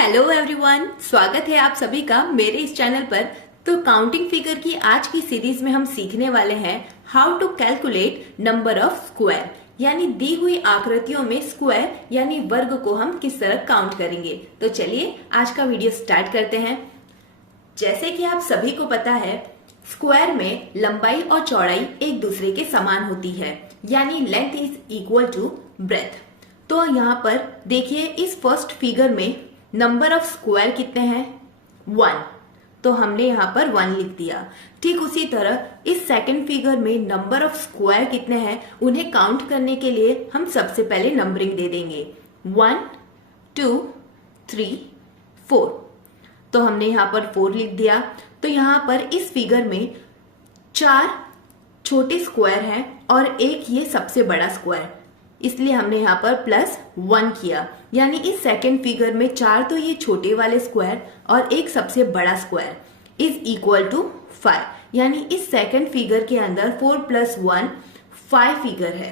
Hello everyone, स्वागत है आप सभी का मेरे इस चैनल पर। तो काउंटिंग फिगर की आज की सीरीज में हम सीखने वाले हैं how to calculate number of square, यानी दी हुई आकृतियों में स्क्वायर यानी वर्ग को हम किस तरह काउंट करेंगे। तो चलिए आज का वीडियो स्टार्ट करते हैं। जैसे कि आप सभी को पता है, स्क्वायर में लंबाई और चौड़ाई एक दूसरे के समान होती है, यानी length is equal to breadth. तो यहाँ पर देखिए, इस फर्स्ट फिगर में नंबर ऑफ स्क्वायर कितने हैं? 1। तो हमने यहाँ पर 1 लिख दिया। ठीक उसी तरह इस सेकंड फिगर में नंबर ऑफ स्क्वायर कितने हैं, उन्हें काउंट करने के लिए हम सबसे पहले नंबरिंग दे देंगे 1 2 3 4। तो हमने यहाँ पर 4 लिख दिया। तो यहाँ पर इस फिगर में 4 छोटे स्क्वायर हैं और एक ये सबसे बड़ा स्क्वायर, इसलिए हमने यहाँ पर +1 किया। यानी इस सेकेंड फिगर में 4 तो ये छोटे वाले स्क्वायर और एक सबसे बड़ा स्क्वायर इज इक्वल टू 5। यानी इस सेकेंड फिगर के अंदर 4 + 1 5 फिगर है।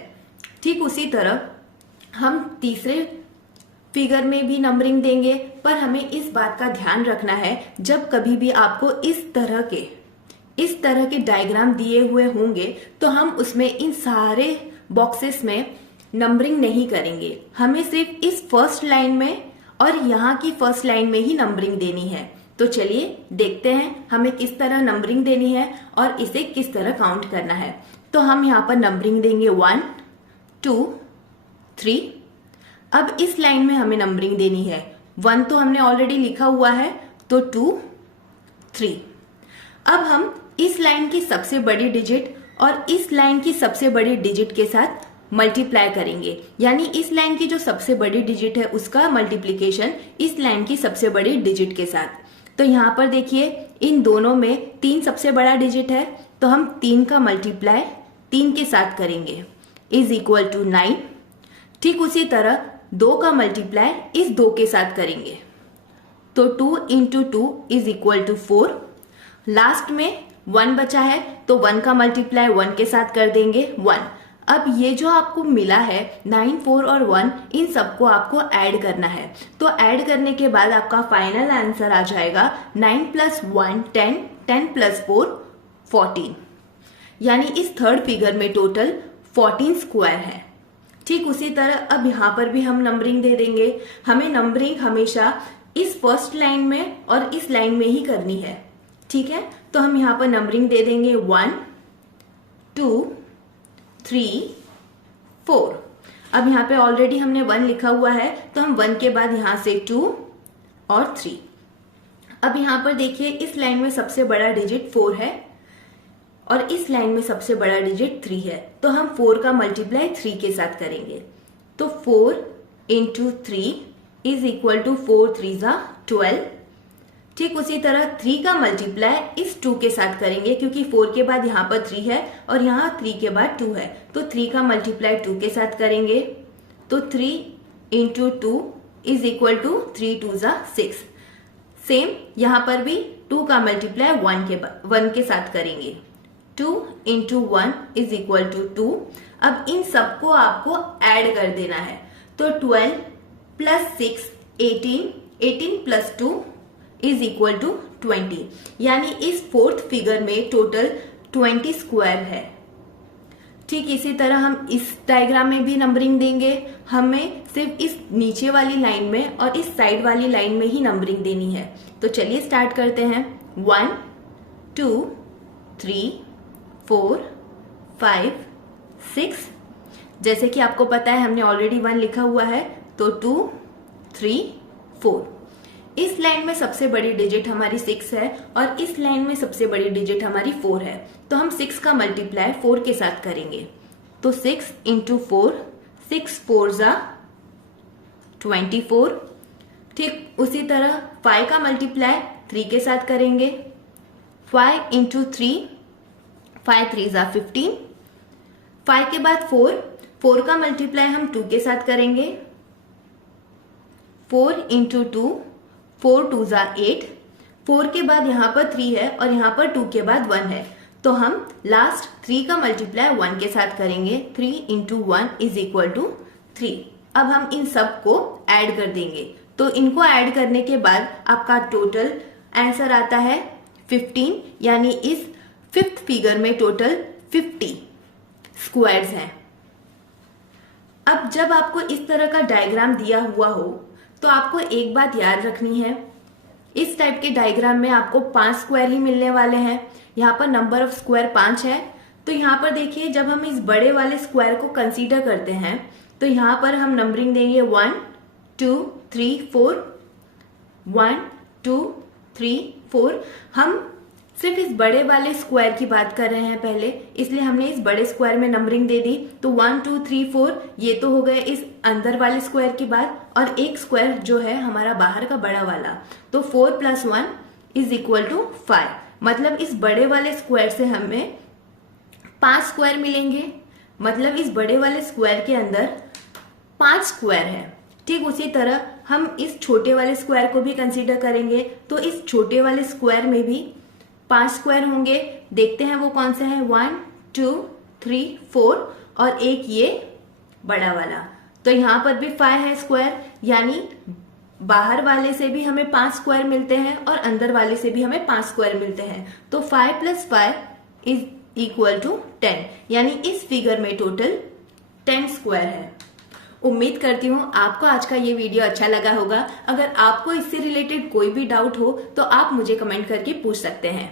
ठीक उसी तरह हम तीसरे फिगर में भी नंबरिंग देंगे, पर हमें इस बात का ध्यान रखना है, जब कभी भी आपको इस तरह के डायग्राम दिए हुए होंगे तो हम उसमें इन सारे बॉक्सेस में नंबरिंग नहीं करेंगे। हमें सिर्फ इस फर्स्ट लाइन में और यहाँ की फर्स्ट लाइन में ही नंबरिंग देनी है। तो चलिए देखते हैं हमें किस तरह नंबरिंग देनी है और इसे किस तरह काउंट करना है। तो हम यहाँ पर नंबरिंग देंगे 1 2 3। अब इस लाइन में हमें नंबरिंग देनी है। 1 तो हमने ऑलरेडी लिखा हुआ है, तो 2 3। अब हम इस लाइन की सबसे बड़ी डिजिट और इस लाइन की सबसे बड़ी डिजिट के साथ मल्टीप्लाई करेंगे, यानी इस लाइन की जो सबसे बड़ी डिजिट है उसका मल्टीप्लीकेशन इस लाइन की सबसे बड़ी डिजिट के साथ। तो यहाँ पर देखिए, इन दोनों में 3 सबसे बड़ा डिजिट है, तो हम 3 का मल्टीप्लाई 3 के साथ करेंगे इज इक्वल टू 9। ठीक उसी तरह 2 का मल्टीप्लाई इस 2 के साथ करेंगे, तो 2 × 2 इज इक्वल टू 4। लास्ट में 1 बचा है, तो 1 का मल्टीप्लाई 1 के साथ कर देंगे 1। अब ये जो आपको मिला है 9 4 और 1, इन सबको आपको ऐड करना है। तो ऐड करने के बाद आपका फाइनल आंसर आ जाएगा 9 + 1 10 10 + 4 14। यानी इस थर्ड फिगर में टोटल 14 स्क्वायर है। ठीक उसी तरह अब यहाँ पर भी हम नंबरिंग दे देंगे। हमें नंबरिंग हमेशा इस फर्स्ट लाइन में और इस लाइन में ही करनी है। ठीक है, तो हम यहाँ पर नंबरिंग दे देंगे 1 2 3 4। अब यहाँ पे ऑलरेडी हमने 1 लिखा हुआ है, तो हम 1 के बाद यहाँ से 2 और 3। अब यहाँ पर देखिए, इस लाइन में सबसे बड़ा डिजिट 4 है और इस लाइन में सबसे बड़ा डिजिट 3 है, तो हम 4 का मल्टीप्लाई 3 के साथ करेंगे। तो 4 × 3 इज इक्वल टू 4 3 12। ठीक उसी तरह 3 का मल्टीप्लाई इस 2 के साथ करेंगे, क्योंकि 4 के बाद यहाँ पर 3 है और यहाँ 3 के बाद 2 है, तो 3 का मल्टीप्लाई 2 के साथ करेंगे। तो 3 × 2 इज इक्वल टू 3 2 6। सेम यहाँ पर भी 2 का मल्टीप्लाई 1 के साथ करेंगे। 2 × 1 इज इक्वल टू 2। अब इन सबको आपको ऐड कर देना है, तो 12 + 6 18 18 + 2 इज इक्वल टू 20। यानी इस फोर्थ फिगर में टोटल 20 स्क्वायर है। ठीक इसी तरह हम इस डायग्राम में भी नंबरिंग देंगे। हमें सिर्फ इस नीचे वाली लाइन में और इस साइड वाली लाइन में ही नंबरिंग देनी है। तो चलिए स्टार्ट करते हैं। 1 2 3 4 5 6। जैसे कि आपको पता है, हमने ऑलरेडी 1 लिखा हुआ है, तो 2 3 4। इस लाइन में सबसे बड़ी डिजिट हमारी 6 है और इस लाइन में सबसे बड़ी डिजिट हमारी 4 है, तो हम 6 का मल्टीप्लाई 4 के साथ करेंगे। तो 6 × 4 6 4 24। ठीक उसी तरह 5 का मल्टीप्लाई 3 के साथ करेंगे। 5 × 3 5 3 15। 5 के बाद 4 का मल्टीप्लाई हम 2 के साथ करेंगे। 4 × 2 4 2 8। 4 के बाद यहाँ पर 3 है और यहाँ पर 2 के बाद 1 है, तो हम लास्ट 3 का मल्टीप्लाई 1 के साथ करेंगे। 3 × 1 इज इक्वल टू 3। अब हम इन सब को ऐड कर देंगे। तो इनको ऐड करने के बाद आपका टोटल आंसर आता है 15, यानी इस फिफ्थ फिगर में टोटल 50 स्क्वायर्स हैं। अब जब आपको इस तरह का डायग्राम दिया हुआ हो तो आपको एक बात याद रखनी है, इस टाइप के डायग्राम में आपको 5 स्क्वायर ही मिलने वाले हैं। यहाँ पर नंबर ऑफ स्क्वायर 5 है, तो यहाँ पर देखिए जब हम इस बड़े वाले स्क्वायर को कंसीडर करते हैं तो यहाँ पर हम नंबरिंग देंगे 1 2 3 4, 1 2 3 4। हम सिर्फ इस बड़े वाले स्क्वायर की बात कर रहे हैं पहले, इसलिए हमने इस बड़े स्क्वायर में नंबरिंग दे दी। तो 1 2 3 4 ये तो हो गए इस अंदर वाले स्क्वायर की बात, और एक स्क्वायर जो है हमारा बाहर का बड़ा वाला, तो 4 + 1 = 5। मतलब इस बड़े वाले स्क्वायर से हमें 5 स्क्वायर मिलेंगे। मतलब इस बड़े वाले स्क्वायर के अंदर 5 स्क्वायर है। ठीक उसी तरह हम इस छोटे वाले स्क्वायर को भी कंसीडर करेंगे, तो इस छोटे वाले स्क्वायर में भी 5 स्क्वायर होंगे। देखते हैं वो कौन से हैं, 1 2 3 4 और एक ये बड़ा वाला। तो यहाँ पर भी 5 है स्क्वायर, यानी बाहर वाले से भी हमें 5 स्क्वायर मिलते हैं और अंदर वाले से भी हमें 5 स्क्वायर मिलते हैं। तो 5 + 5 = 10, यानी इस फिगर में टोटल 10 स्क्वायर है। उम्मीद करती हूँ आपको आज का ये वीडियो अच्छा लगा होगा। अगर आपको इससे रिलेटेड कोई भी डाउट हो तो आप मुझे कमेंट करके पूछ सकते हैं।